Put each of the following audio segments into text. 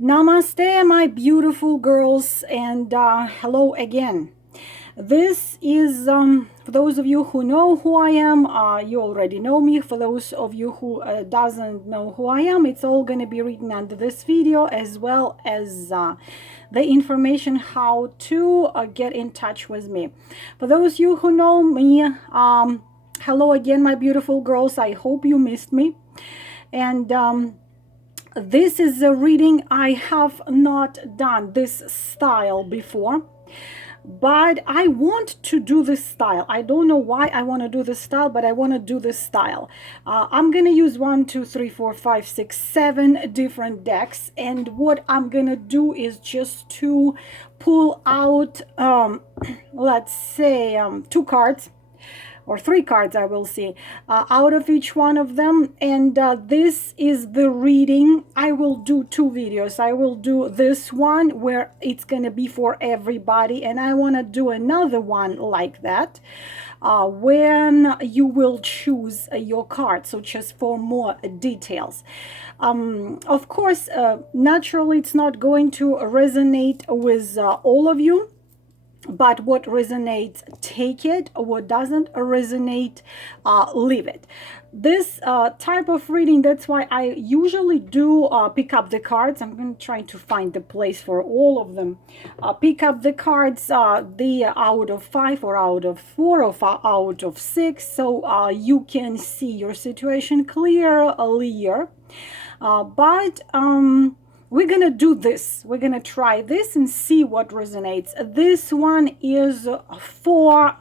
Namaste, my beautiful girls, and hello again. This is, for those of you who know who I am, you already know me. For those of you who doesn't know who I am, it's all going to be written under this video, as well as the information how to get in touch with me. For those of you who know me, hello again, my beautiful girls. I hope you missed me. And this is a reading. I have not done this style before, but I want to do this style. I don't know why I want to do this style, but I want to do this style. I'm going to use 1, 2, 3, 4, 5, 6, 7 different decks. And what I'm going to do is just to pull out, let's say, 2 cards. Or 3 cards, I will see, out of each one of them. And this is the reading. I will do 2 videos. I will do this one where it's going to be for everybody. And I want to do another one like that when you will choose your card. So just for more details. Of course, naturally, it's not going to resonate with all of you. But what resonates, take it. What doesn't resonate, leave it. This type of reading, that's why I usually do pick up the cards. I'm going to try to find the place for all of them. Pick up the cards, the out of 5 or out of 4 or out of 6. So you can see your situation clearly. We're going to do this. We're going to try this and see what resonates. This one is for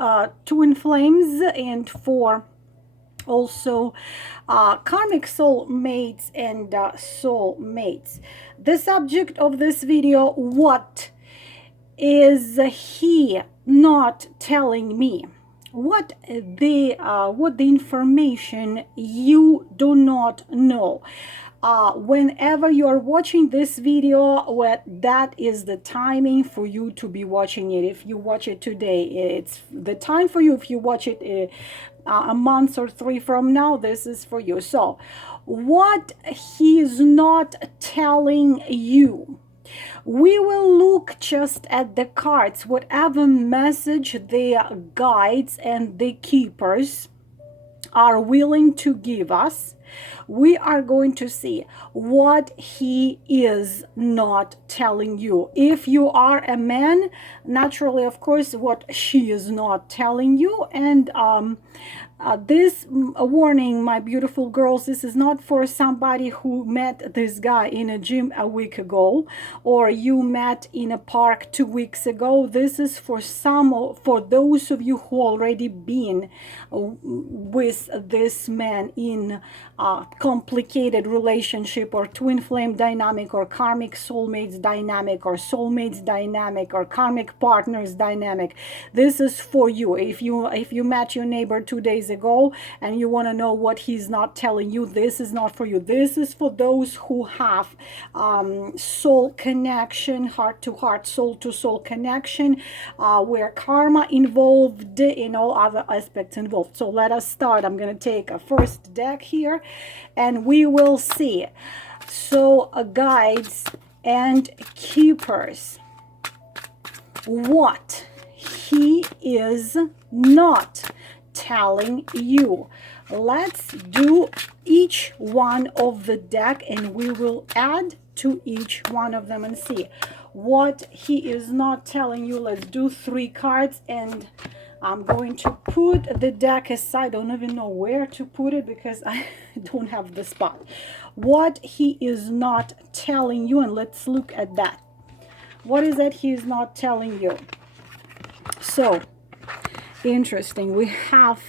twin flames and for also karmic soulmates and soulmates. The subject of this video, what is he not telling me? What the information you do not know. Whenever you're watching this video, that is the timing for you to be watching it. If you watch it today, it's the time for you. If you watch it a month or 3 from now, this is for you. So what he is not telling you, we will look just at the cards, whatever message the guides and the keepers are willing to give us. We are going to see what he is not telling you. If you are a man, naturally, of course, what she is not telling you. And this warning, my beautiful girls, this is not for somebody who met this guy in a gym a week ago, or you met in a park 2 weeks ago. This is for those of you who already been with this man in a complicated relationship, or twin flame dynamic, or karmic soulmates dynamic, or soulmates dynamic, or karmic partners dynamic. This is for you. If you met your neighbor 2 days ago and you want to know what he's not telling you, this is not for you. This is for those who have soul connection, heart to heart, soul to soul connection, where karma involved in all other aspects involved. So let us start. I'm going to take a first deck here and we will see. So guides and keepers, what he is not telling you. Let's do each one of the deck and we will add to each one of them and see what he is not telling you. Let's do 3 cards and I'm going to put the deck aside. I don't even know where to put it because I don't have the spot. What he is not telling you, and let's look at that. What is that he is not telling you? So interesting. We have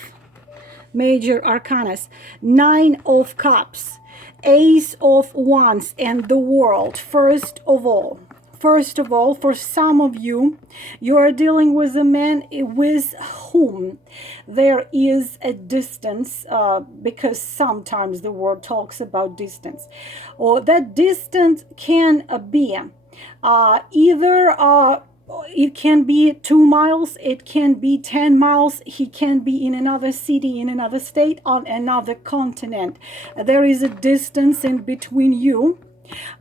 major arcanas, 9 of cups, ace of wands, and the world. First of all, for some of you, you are dealing with a man with whom there is a distance, because sometimes the word talks about distance, or that distance can be either it can be 2 miles, it can be 10 miles, he can be in another city, in another state, on another continent. There is a distance in between you.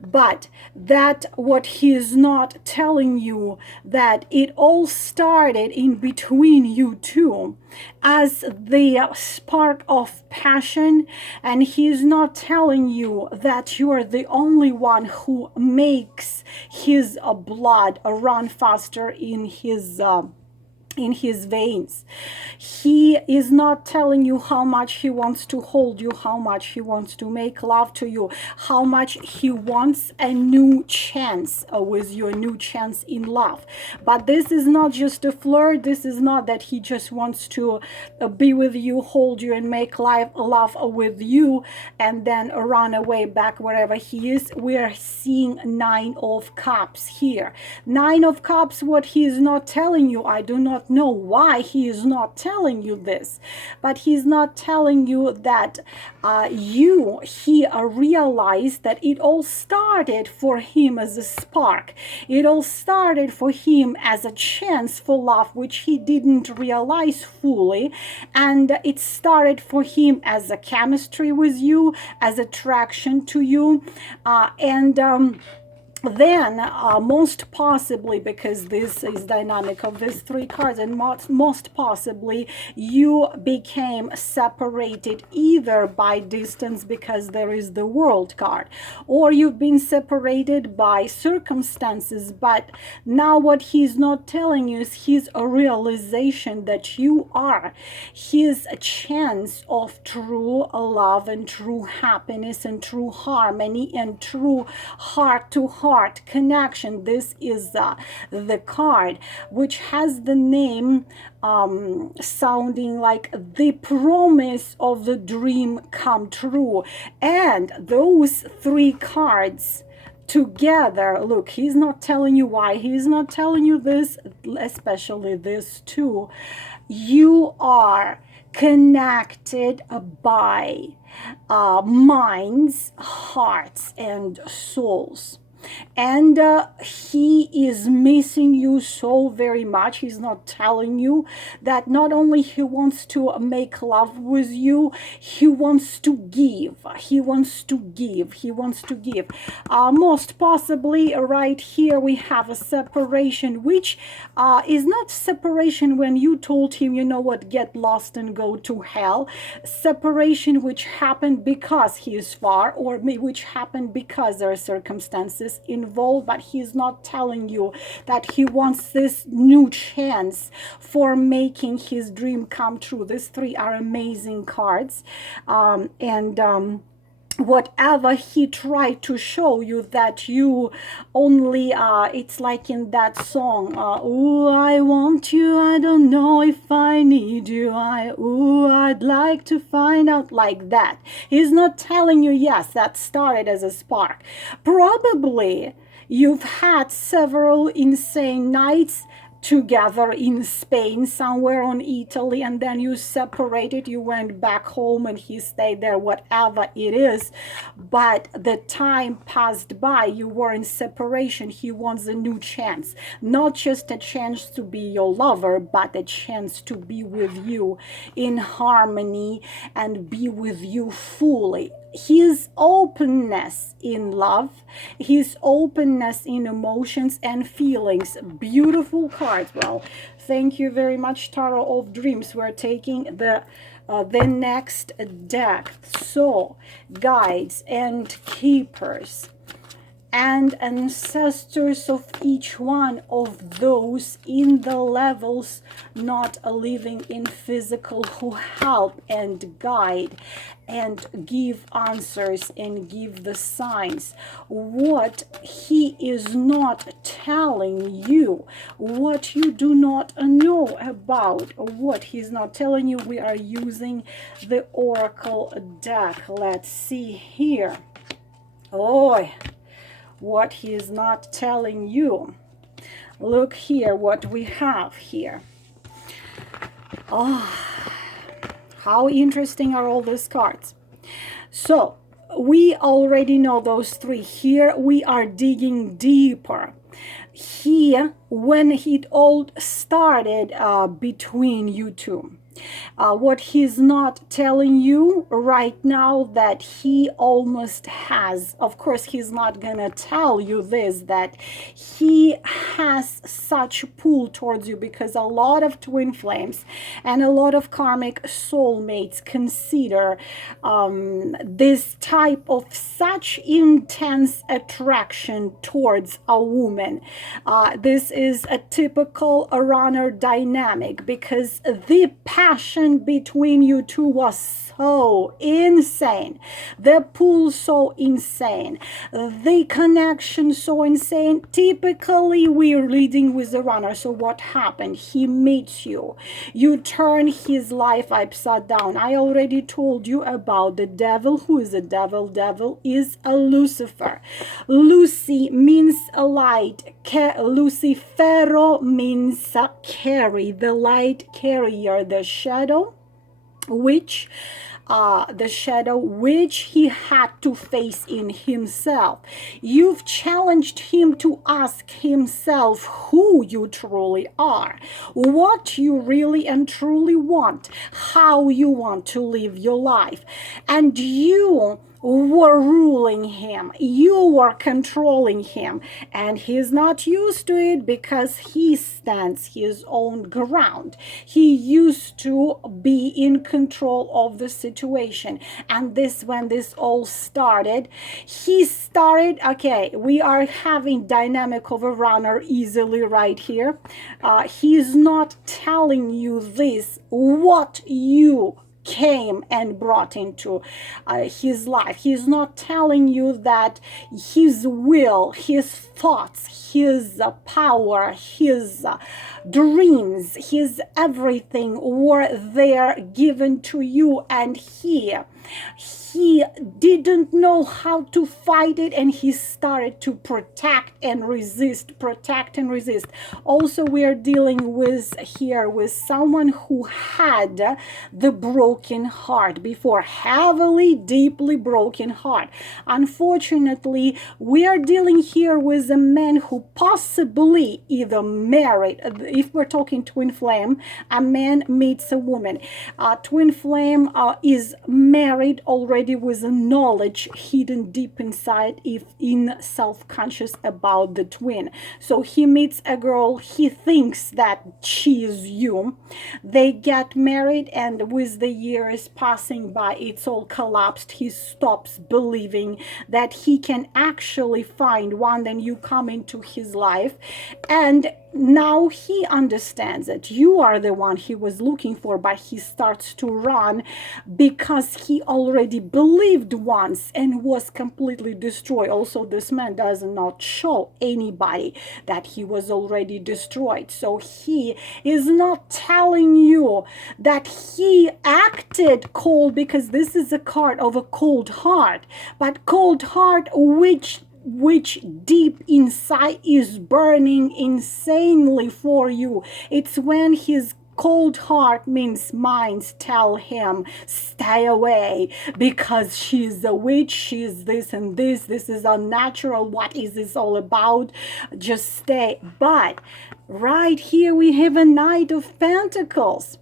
But that what he is not telling you, that it all started in between you two as the spark of passion, and he is not telling you that you are the only one who makes his blood run faster in his veins. He is not telling you how much he wants to hold you, how much he wants to make love to you, how much he wants a new chance with you, a new chance in love. But this is not just a flirt. This is not that he just wants to be with you, hold you, and make love with you, and then run away back wherever he is. We are seeing 9 of Cups here. 9 of Cups, what he is not telling you, I do not know why he is not telling you this, but he's not telling you that he realized that it all started for him as a spark. It all started for him as a chance for love, which he didn't realize fully, and it started for him as a chemistry with you, as attraction to you, then most possibly, because this is dynamic of these 3 cards, and most possibly you became separated either by distance, because there is the World card, or you've been separated by circumstances. But now what he's not telling you is his realization that you are his chance of true love and true happiness and true harmony and true heart-to-heart connection. This is the card which has the name sounding like the promise of the dream come true. And those 3 cards together, look, he's not telling you why, he's not telling you this, especially this too. You are connected by minds, hearts, and souls. And he is missing you so very much. He's not telling you that not only he wants to make love with you, he wants to give. He wants to give. He wants to give. Most possibly right here we have a separation, which is not separation when you told him, you know what, get lost and go to hell. Separation which happened because he is far, or which happened because there are circumstances involved, but he's not telling you that he wants this new chance for making his dream come true. These 3 are amazing cards, whatever he tried to show you, that you only it's like in that song, oh, I want you, I don't know if I need you, I'd like to find out, like that. He's not telling you, yes, that started as a spark. Probably you've had several insane nights together in Spain, somewhere on Italy, and then you separated, you went back home and he stayed there, whatever it is. But the time passed by, you were in separation. He wants a new chance, not just a chance to be your lover, but a chance to be with you in harmony and be with you fully. His openness in love, his openness in emotions and feelings. Beautiful cards. Well, thank you very much, Tarot of Dreams. We're taking the next deck. So, guides and keepers and ancestors of each one of those in the levels not living in physical, who help and guide and give answers and give the signs. What he is not telling you, what you do not know about, what he's not telling you, we are using the Oracle deck. Let's see here. Oh, what he is not telling you. Look here what we have here. Oh, how interesting are all these cards. So we already know those 3. Here we are digging deeper. Here, when it all started between you two, What he's not telling you right now that he almost has, of course he's not gonna tell you this, that he has such pull towards you, because a lot of twin flames and a lot of karmic soulmates consider this type of such intense attraction towards a woman. This is a typical runner dynamic, because the passion between you two was so insane, the pull so insane, the connection so insane. Typically we're leading with the runner. So what happened? He meets you, you turn his life upside down. I already told you about the devil. Who is the devil? Devil is a Lucifer. Lucy means a light, Lucifero means carry, the light carrier, the shadow which he had to face in himself. You've challenged him to ask himself who you truly are, what you really and truly want, how you want to live your life. And you were ruling him, you were controlling him, and he's not used to it, because he stands his own ground. He used to be in control of the situation. And this, when this all started, okay, we are having dynamic of a runner easily right here. He's not telling you this, what you came and brought into his life. He's not telling you that his will, his thoughts, his power, his dreams, his everything were there given to you, and he didn't know how to fight it, and he started to protect and resist. Also, we are dealing with here with someone who had the broken heart before, heavily, deeply broken heart. Unfortunately, we are dealing here with a man who possibly either married, if we're talking twin flame, a man meets a woman. Twin flame is married already with a knowledge hidden deep inside, if in self-conscious about the twin. So he meets a girl, he thinks that she is you, they get married, and with the years passing by, it's all collapsed. He stops believing that he can actually find one. Then you come into his life, and now he understands that you are the one he was looking for, but he starts to run because he already believed once and was completely destroyed. Also, this man does not show anybody that he was already destroyed. So he is not telling you that he acted cold, because this is a card of a cold heart, but cold heart which deep inside is burning insanely for you. It's when his cold heart means minds tell him stay away, because she's a witch, she's this and this is unnatural, what is this all about, just stay. But right here we have a Knight of Pentacles.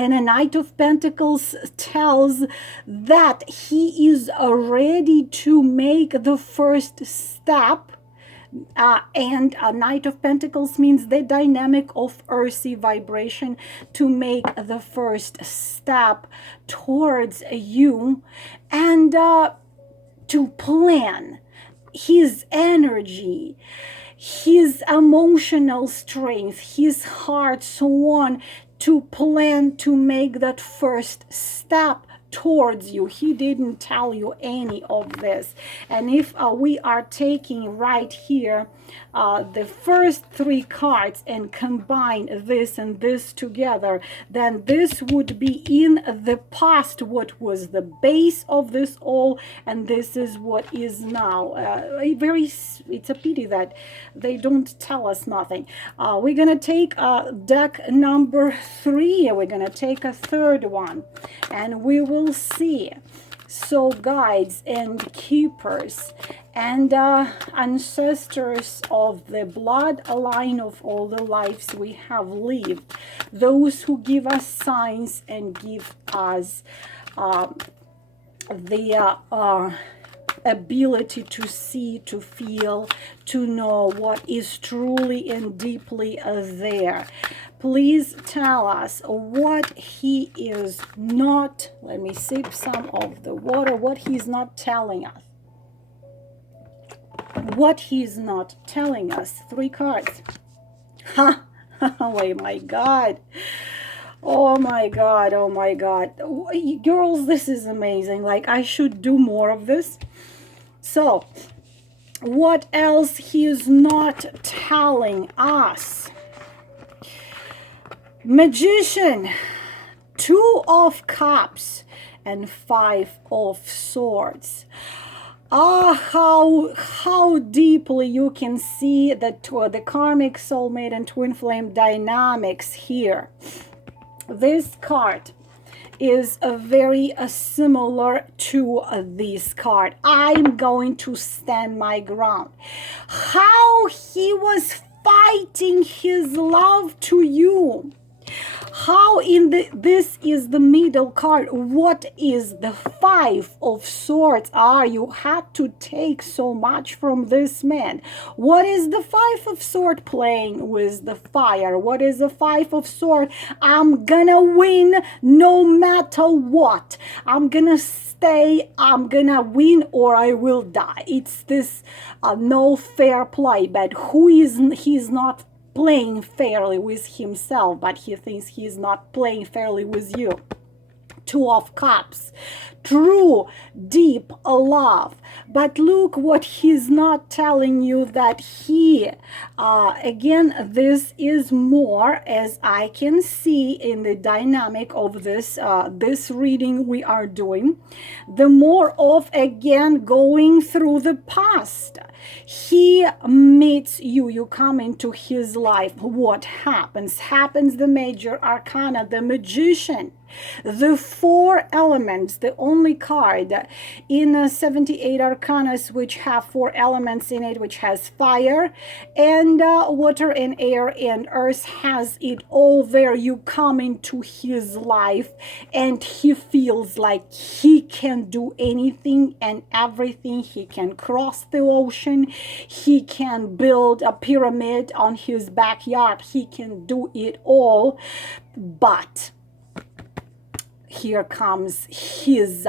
And a Knight of Pentacles tells that he is ready to make the first step. And a Knight of Pentacles means the dynamic of earthy vibration, to make the first step towards you, and to plan his energy, his emotional strength, his heart, so on, to plan to make that first step towards you. He didn't tell you any of this. And if we are taking right here the first three cards and combine this and this together, then this would be in the past what was the base of this all, and this is what is now. It's a pity that they don't tell us nothing. We're gonna take deck number 3. We're gonna take a third one, and we will see soul guides and keepers and ancestors of the bloodline of all the lives we have lived, those who give us signs and give us the ability to see, to feel, to know what is truly and deeply there. Please tell us what he is not, let me sip some of the water, what he's not telling us. What he's not telling us. 3 cards. Ha! Oh my God. Oh my God. Oh my God. Girls, this is amazing. Like, I should do more of this. So, what else he is not telling us? Magician, 2 of Cups and 5 of Swords. How deeply you can see the karmic, soulmate, and twin flame dynamics here. This card is very similar to this card. I'm going to stand my ground. How he was fighting his love to you. How this is the middle card. What is the 5 of Swords? You had to take so much from this man. What is the 5 of Swords playing with the fire? What is the 5 of Swords? I'm gonna win no matter what. I'm gonna stay, I'm gonna win or I will die. It's this no fair play, but he's not playing fairly with himself, but he thinks he's not playing fairly with you. 2 of Cups, true deep love. But look what he's not telling you, that he again, this is more, as I can see in the dynamic of this this reading we are doing, the more of, again, going through the past. He meets you, you come into his life. What happens? Happens the major arcana, the Magician. The 4 elements, the only card in 78 arcanas which have 4 elements in it, which has fire and water and air and earth, has it all there. You come into his life and he feels like he can do anything and everything. He can cross the ocean. He can build a pyramid on his backyard. He can do it all. But here comes his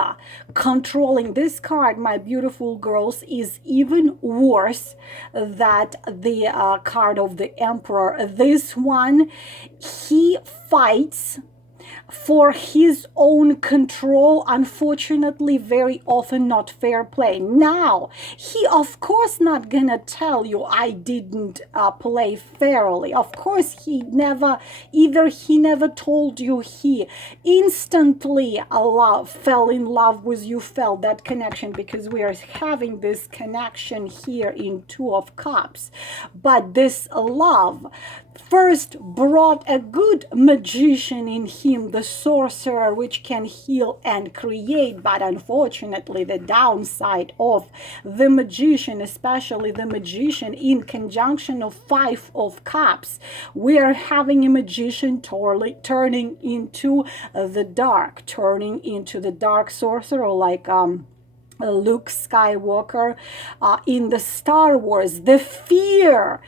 controlling. This card, my beautiful girls, is even worse than the card of the Emperor. This one, he fights for his own control. Unfortunately, very often not fair play. Now, he of course not gonna tell you I didn't play fairly. Of course he never, either he never told you he instantly fell in love with you, felt that connection, because we are having this connection here in 2 of Cups. But this love first brought a good magician in him, the sorcerer, which can heal and create. But unfortunately, the downside of the magician, especially the magician in conjunction of 5 of Cups, we are having a magician turning into the dark, turning into the dark sorcerer, like Luke Skywalker in the Star Wars. The fear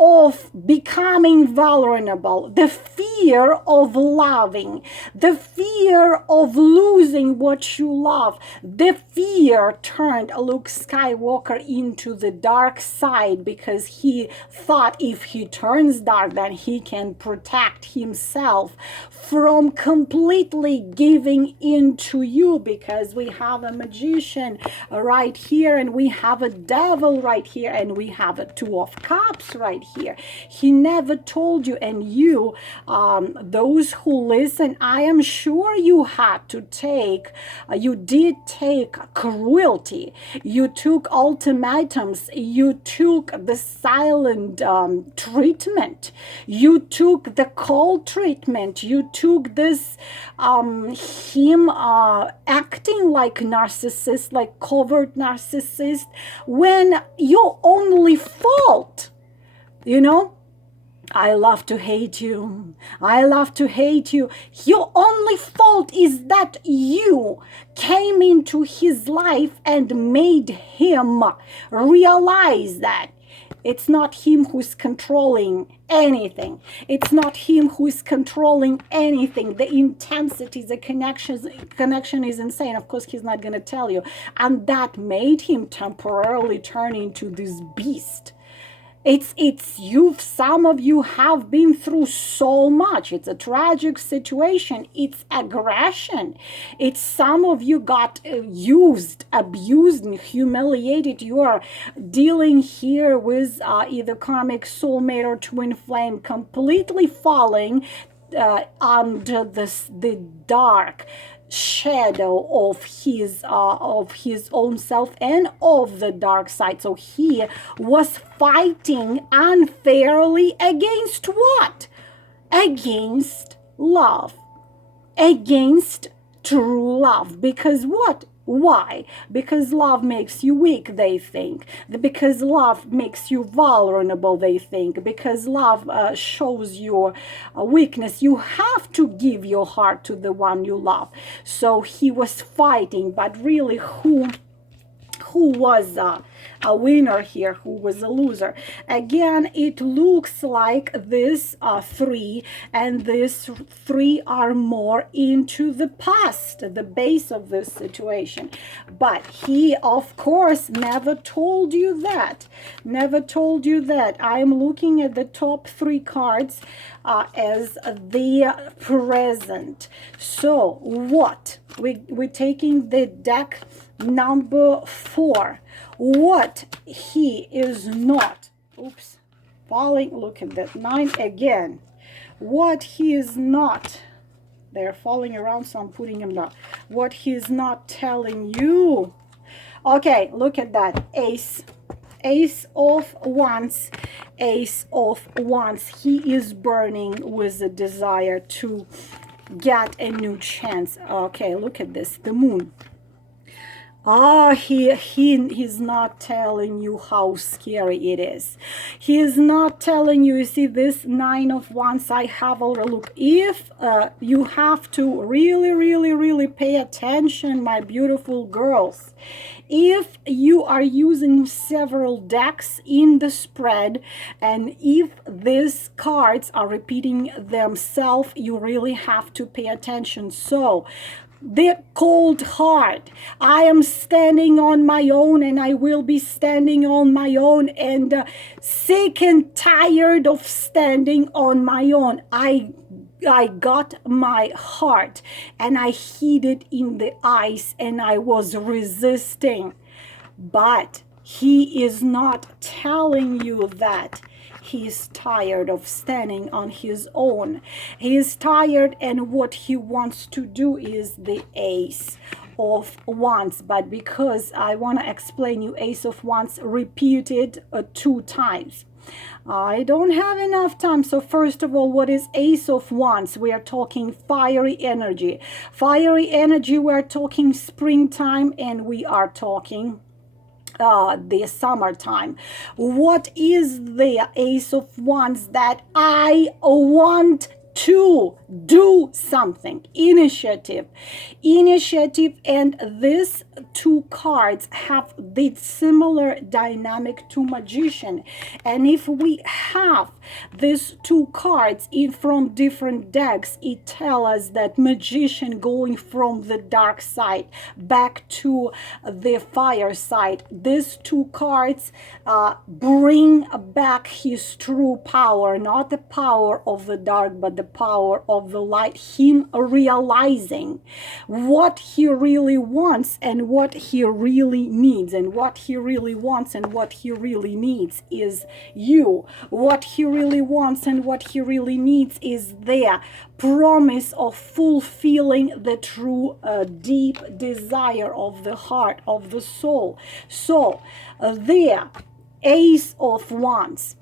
of becoming vulnerable, the fear of loving, the fear of losing what you love, the fear turned Luke Skywalker into the dark side, because he thought if he turns dark, then he can protect himself from completely giving into you, because we have a magician right here, and we have a devil right here, and we have a 2 of Cups right here. He never told you. And you, those who listen, I am sure you had to take, you did take cruelty. You took ultimatums. You took the silent treatment. You took the cold treatment. You took this, him acting like narcissist, like covert narcissist, when your only fault, you know, I love to hate you. I love to hate you. Your only fault is that you came into his life and made him realize that it's not him who's controlling anything. It's not him who is controlling anything. The intensity, the connection is insane. Of course, he's not going to tell you. And that made him temporarily turn into this beast. It's you, some of you have been through so much. It's a tragic situation. It's aggression. It's some of you got used, abused, and humiliated. You are dealing here with either karmic soulmate or twin flame, completely falling under the dark shadow of his own self and of the dark side. So he was fighting unfairly against what? Against love, against true love. Because what? Why? Because love makes you weak, they think. Because love makes you vulnerable, they think. Because love shows your weakness. You have to give your heart to the one you love. So he was fighting, but really who was a winner here, who was a loser? Again, it looks like this 3 and this 3 are more into the past, the base of this situation. But he, of course, never told you that. Never told you that. I am looking at the top 3 cards as the present. So what? We're taking the deck number 4. What he is not, falling, look at that 9 again. What he is not, they're falling around, so I'm putting him down. What he is not telling you. Okay, look at that. Ace of Wands, Ace of Wands. He is burning with a desire to get a new chance. Okay, look at this, the Moon. He's not telling you how scary it is. He is not telling you. You see this 9 of Wands, I have already look. If you have to really pay attention, my beautiful girls. If you are using several decks in the spread, and if these cards are repeating themselves, you really have to pay attention. So the cold heart, I am standing on my own, and I will be standing on my own, and sick and tired of standing on my own. I got my heart and I hid it in the ice, and I was resisting. But he is not telling you that. He is tired of standing on his own. He is tired, and what he wants to do is the Ace of Wands. But because I want to explain you, Ace of Wands repeated 2 times. I don't have enough time. So first of all, what is Ace of Wands? We are talking fiery energy. Fiery energy, we're talking springtime, and we are talking the summertime. What is the Ace of Wands? That I want to do something. Initiative, and these 2 cards have the similar dynamic to Magician. And if we have these 2 cards in from different decks, it tells us that Magician going from the dark side back to the fire side. These 2 cards bring back his true power, not the power of the dark, but the power of the light, him realizing what he really wants and what he really needs. And what he really wants and what he really needs is you. What he really wants and what he really needs is their promise of fulfilling the true deep desire of the heart, of the soul. So there, Ace of Wands,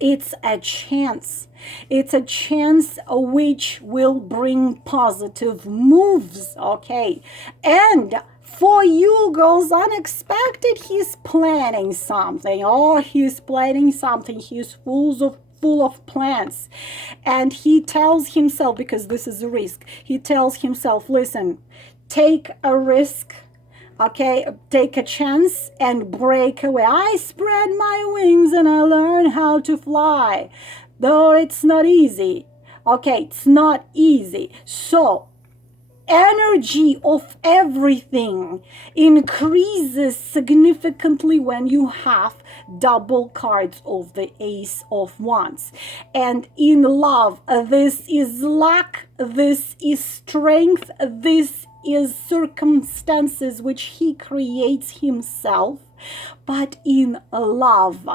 it's a chance. It's a chance which will bring positive moves, okay? And for you girls, unexpected, he's planning something. Oh, he's planning something. He's full of plans. And he tells himself, because this is a risk, he tells himself, listen, take a risk. Okay, take a chance and break away. I spread my wings and I learn how to fly. Though it's not easy. Okay, it's not easy. So, energy of everything increases significantly when you have double cards of the Ace of Wands. And in love, this is luck, this is strength, this is circumstances which he creates himself. But in love,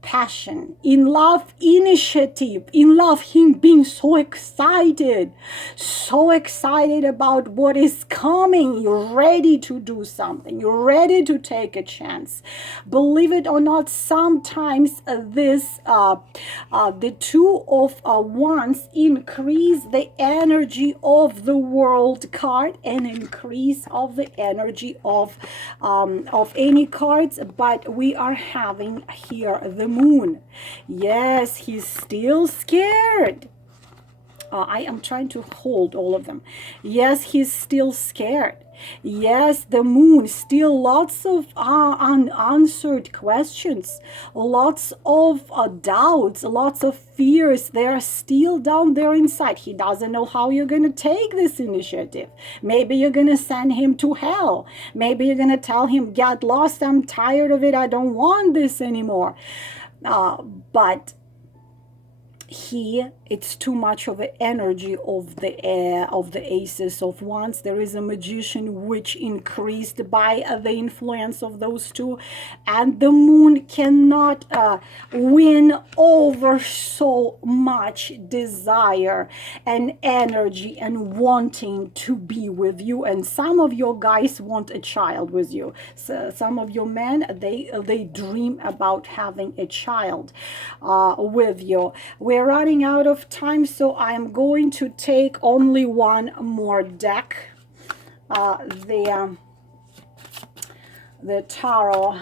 passion, in love, initiative, in love, him being so excited about what is coming. You're ready to do something. You're ready to take a chance. Believe it or not, sometimes the Two of Wands increase the energy of the World card and increase of the energy of any cards, but we are having here the Moon. Yes, he's still scared. I am trying to hold all of them. Yes, he's still scared. Yes, the Moon, still lots of unanswered questions, lots of doubts, lots of fears. They're still down there inside. He doesn't know how you're going to take this initiative. Maybe you're going to send him to hell. Maybe you're going to tell him, get lost, I'm tired of it, I don't want this anymore. But it's too much of the energy of the Aces of Wands. There is a Magician which increased by the influence of those two, and the Moon cannot win over so much desire and energy and wanting to be with you. And some of your guys want a child with you. So some of your men, they dream about having a child with you. We're running out of time, so I'm going to take only one more deck, the Tarot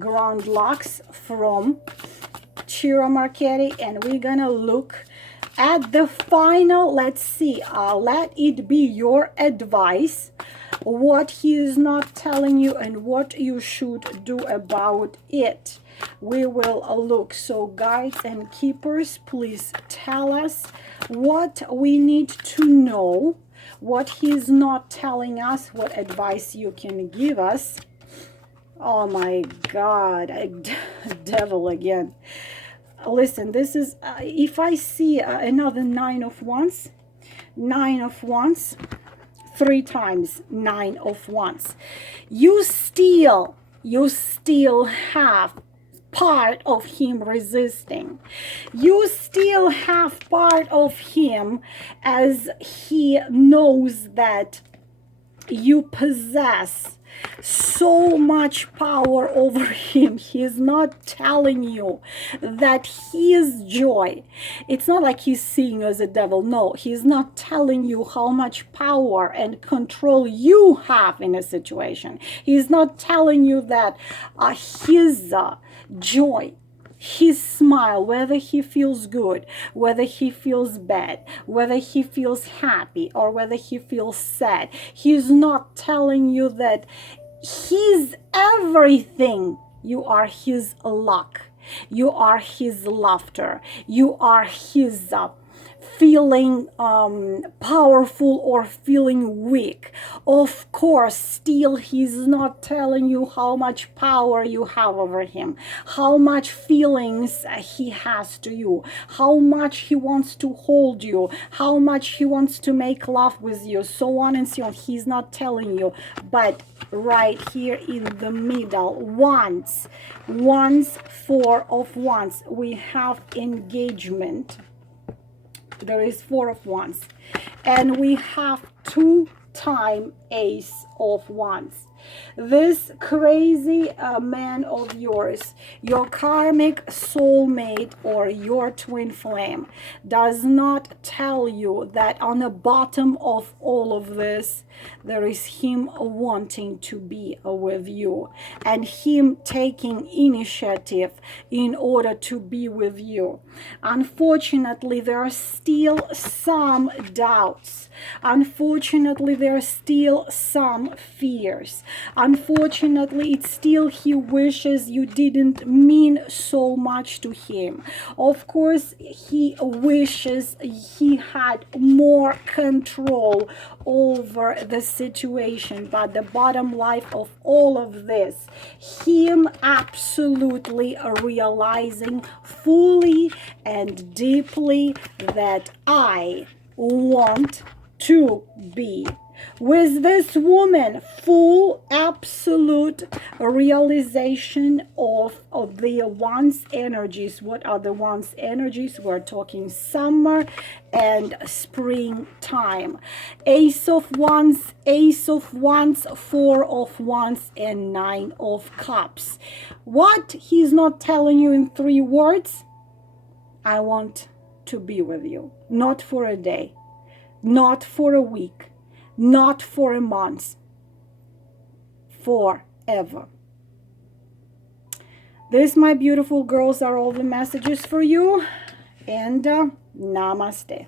Grand Lux from Ciro Marchetti, and we're gonna look at the final. Let's see, let it be your advice, what he is not telling you and what you should do about it. We will look. So guides and keepers, please tell us what we need to know, what he's not telling us, what advice you can give us. Oh my God, devil again. Listen, this is, if I see another Nine of Wands, 3 times 9 of Wands, you still have part of him resisting. You still have part of him as he knows that you possess so much power over him. He is not telling you that his joy, it's not like he's seeing you as a devil. No, he's not telling you how much power and control you have in a situation. He's not telling you that his joy, his smile, whether he feels good, whether he feels bad, whether he feels happy or whether he feels sad, he's not telling you that he's everything. You are his luck, you are his laughter, you are his feeling powerful or feeling weak. Of course, still he's not telling you how much power you have over him, how much feelings he has to you, how much he wants to hold you, how much he wants to make love with you, so on and so on. He's not telling you. But right here in the middle, Wands, Four of Wands, we have engagement. There is Four of Wands, and we have 2-time Ace of Wands. This crazy man of yours, your karmic soulmate or your twin flame, does not tell you that on the bottom of all of this, there is him wanting to be with you and him taking initiative in order to be with you. Unfortunately, there are still some doubts. Unfortunately, there are still some fears. Unfortunately, it's still he wishes you didn't mean so much to him. Of course, he wishes he had more control over the situation. But the bottom line of all of this, him absolutely realizing fully and deeply that I want to be with this woman. Full absolute realization of the Wands energies. What are the Wands energies? We're talking summer and springtime. Ace of Wands, Four of Wands, and Nine of Cups. What he's not telling you in 3 words: I want to be with you. Not for a day, not for a week, not for a month, forever. This, my beautiful girls, are all the messages for you, and namaste.